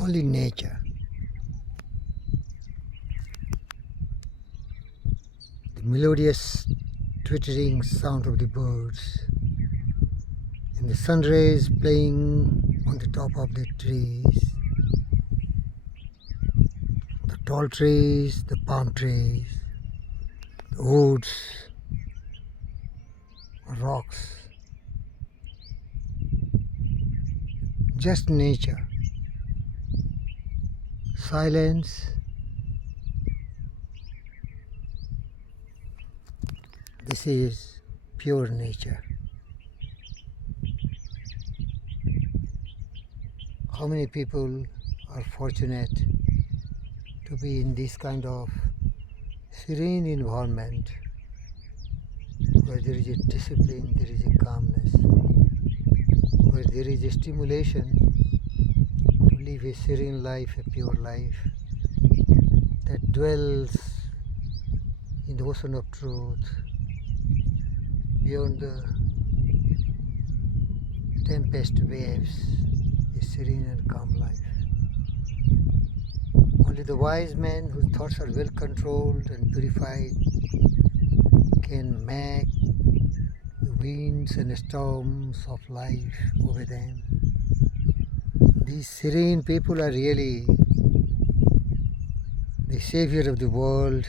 only nature. The melodious twittering sound of the birds and the sun rays playing on the top of the trees, the tall trees, the palm trees, the woods, rocks, just nature, silence. This is pure nature. How many people are fortunate to be in this kind of serene environment where there is a discipline, there is a calmness, where there is a stimulation to live a serene life, a pure life that dwells in the ocean of truth, beyond the tempest waves, a serene and calm life. Only the wise man whose thoughts are well controlled and purified can make the winds and storms of life obey them. These serene people are really the savior of the world.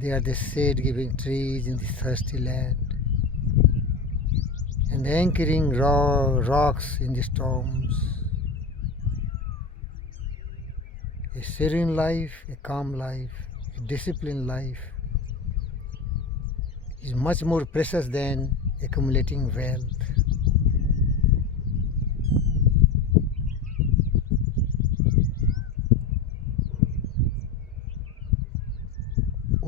They are the shade-giving trees in the thirsty land and anchoring rocks in the storms. A serene life, a calm life, a disciplined life is much more precious than accumulating wealth.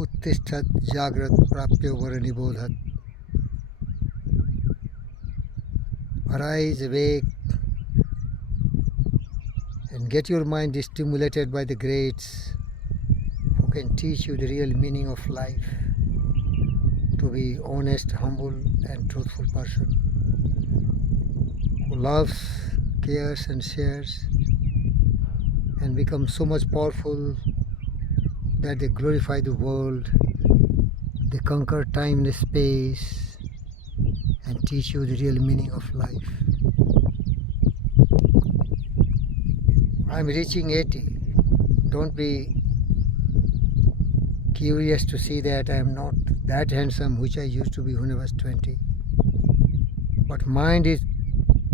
Uttishtat jagrat prapyo varanibodhat. Arise, awake, and get your mind stimulated by the greats who can teach you the real meaning of life, to be honest, humble and truthful person who loves, cares and shares and becomes so much powerful that they glorify the world, they conquer time and space and teach you the real meaning of life. I'm reaching 80. Don't be curious to see that I am not that handsome which I used to be when I was 20. But mind is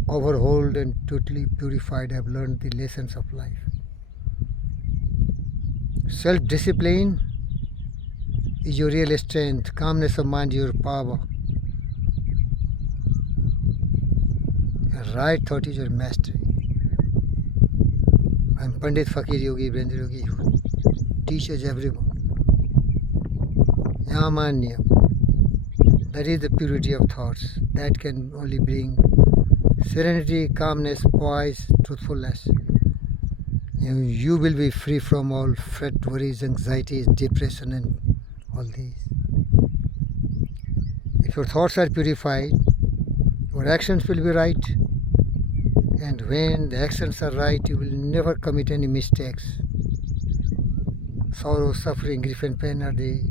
overhauled and totally purified. I've learned the lessons of life. Self-discipline is your real strength. Calmness of mind is your power. And right thought is your mastery. I'm Pandit Fakir Yogi Brendra Yogi who teaches everyone. Yamanya. That is the purity of thoughts. That can only bring serenity, calmness, poise, truthfulness. You will be free from all fret, worries, anxieties, depression and all these. If your thoughts are purified, your actions will be right. And when the actions are right, you will never commit any mistakes. Sorrow, suffering, grief and pain are the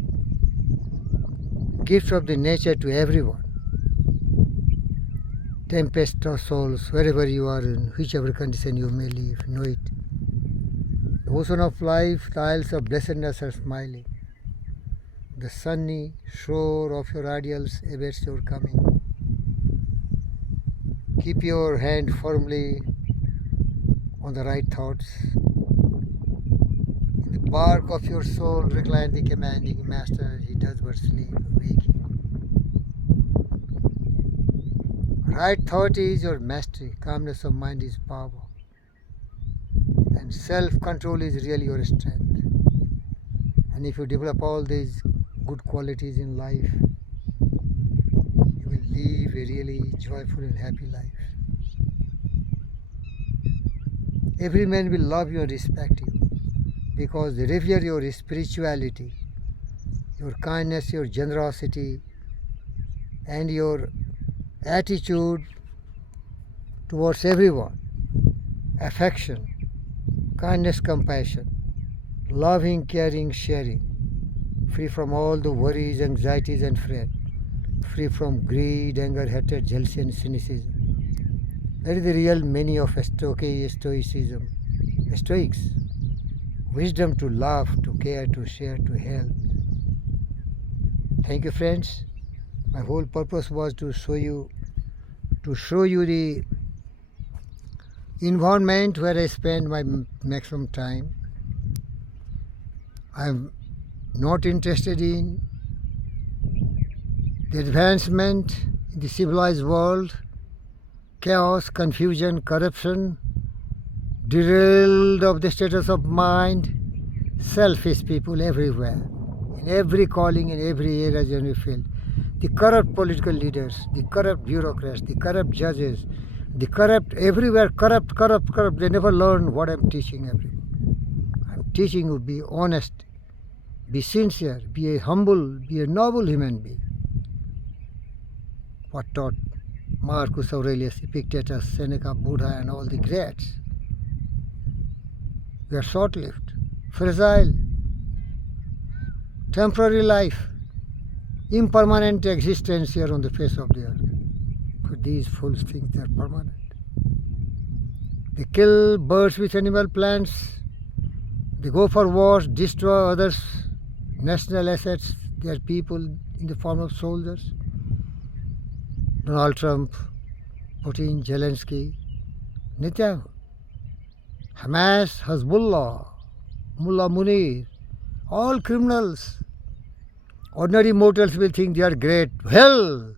gifts of the nature to everyone. Tempest of souls, wherever you are, in whichever condition you may live, know it. The ocean of life, the isles of blessedness are smiling. The sunny shore of your ideals awaits your coming. Keep your hand firmly on the right thoughts. In the bark of your soul recline the commanding master. He does but sleep, waking. Right thought is your mastery. Calmness of mind is power. And self-control is really your strength. And if you develop all these good qualities in life, you will live a really joyful and happy life. Every man will love you and respect you because they revere your spirituality, your kindness, your generosity, and your attitude towards everyone, affection, kindness, compassion, loving, caring, sharing, free from all the worries, anxieties, and fret, free from greed, anger, hatred, jealousy, and cynicism. That is the real meaning of stoicism. Stoics. Wisdom to love, to care, to share, to help. Thank you, friends. My whole purpose was to show you the environment where I spend my maximum time. I'm not interested in the advancement in the civilized world, chaos, confusion, corruption, derailed of the status of mind, selfish people everywhere, in every calling, in every area, every field. The corrupt political leaders, the corrupt bureaucrats, the corrupt judges, the corrupt everywhere, corrupt. They never learn what I'm teaching everyone. I'm teaching you be honest, be sincere, be a humble, be a noble human being. What taught Marcus Aurelius, Epictetus, Seneca, Buddha, and all the greats. We are short-lived, fragile, temporary life, impermanent existence here on the face of the earth. But these fools think they are permanent. They kill birds with animal plants. They go for wars, destroy others' national assets, their people in the form of soldiers. Donald Trump, Putin, Zelensky, Netanyahu, Hamas, Hezbollah, Mullah Munir, all criminals. Ordinary mortals will think they are great. Hell!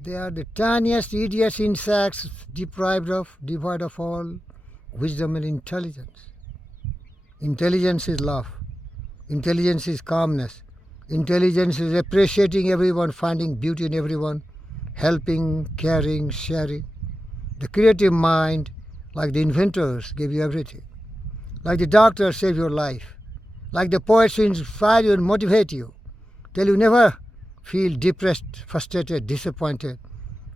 They are the tiniest idiots, insects, devoid of all wisdom and intelligence. Intelligence is love. Intelligence is calmness. Intelligence is appreciating everyone, finding beauty in everyone, helping, caring, sharing. The creative mind, like the inventors, give you everything. Like the doctors, save your life. Like the poets who inspire you and motivate you. Tell you never feel depressed, frustrated, disappointed.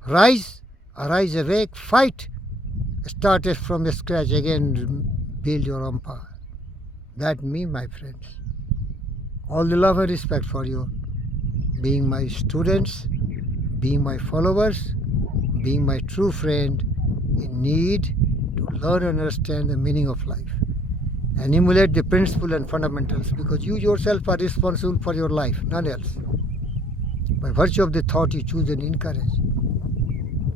Rise, arise awake, fight. Start it from the scratch again, build your empire. That me, my friends. All the love and respect for you, being my students, being my followers, being my true friend in need to learn and understand the meaning of life and emulate the principle and fundamentals, because you yourself are responsible for your life, none else. By virtue of the thought you choose and encourage.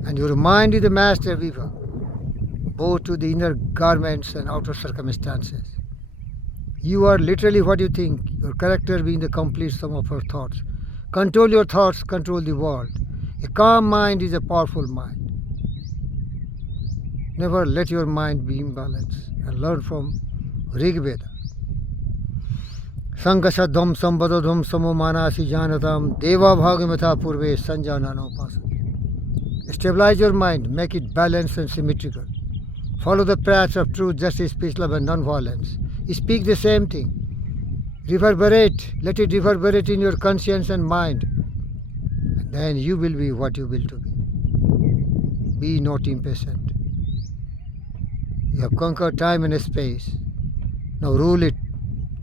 And your mind is the master weaver, both to the inner garments and outer circumstances. You are literally what you think, your character being the complete sum of your thoughts. Control your thoughts, control the world. A calm mind is a powerful mind. Never let your mind be imbalanced, and learn from Rig Veda. Sangashaddham sambadadham samomanasi janatam deva bhagamatha purve sanjanano pasati. Stabilize your mind, make it balanced and symmetrical. Follow the paths of truth, justice, peace, love, and non-violence. Speak the same thing. Reverberate. Let it reverberate in your conscience and mind. And then you will be what you will to be. Be not impatient. You have conquered time and space. Now rule it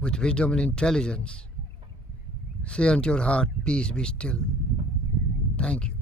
with wisdom and intelligence. Say unto your heart, peace be still. Thank you.